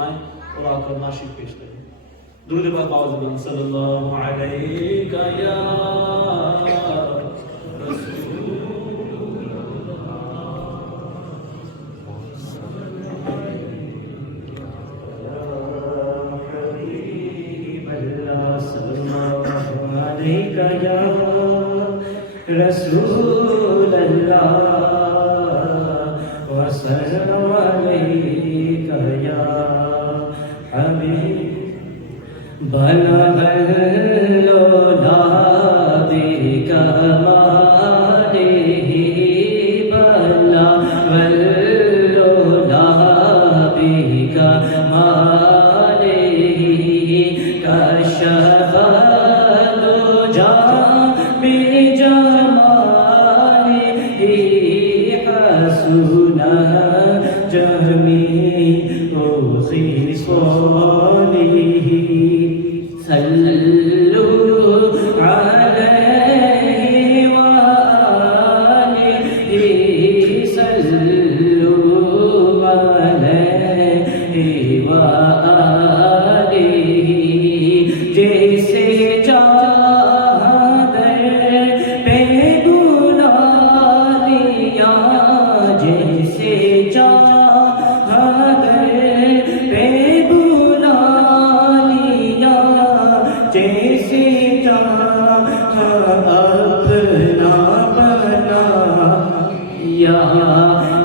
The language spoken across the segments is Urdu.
آئیں اور آ کر ناشد پیش کریں. درود پاک آواز بلند صلی اللہ علیہ یا رسول اللہ وسلم علیک یا حبیب بلغ العلا بکمالہ بلغ العلا بکمالہ کشف الدجی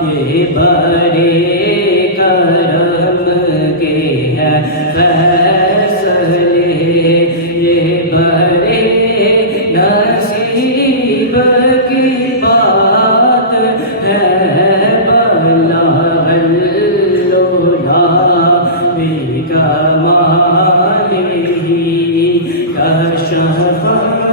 یہ بڑے کرم کے ہیں فیصلے، یہ بڑے نصیب کی بات ہے. بلغ العلا بکمالہ کشف الدجی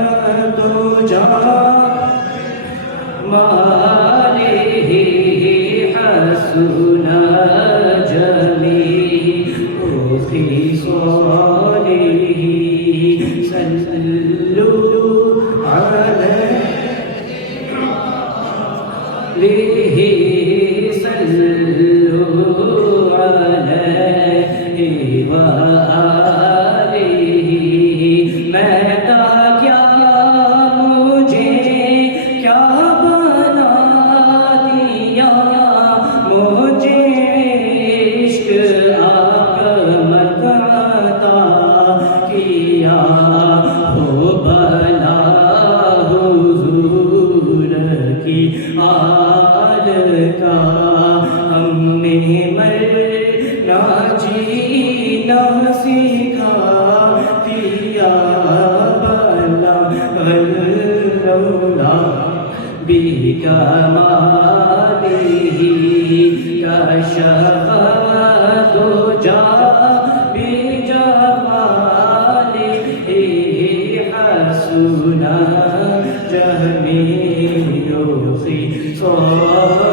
کشف الدجی بجمالہ حسن جمیع خصالہ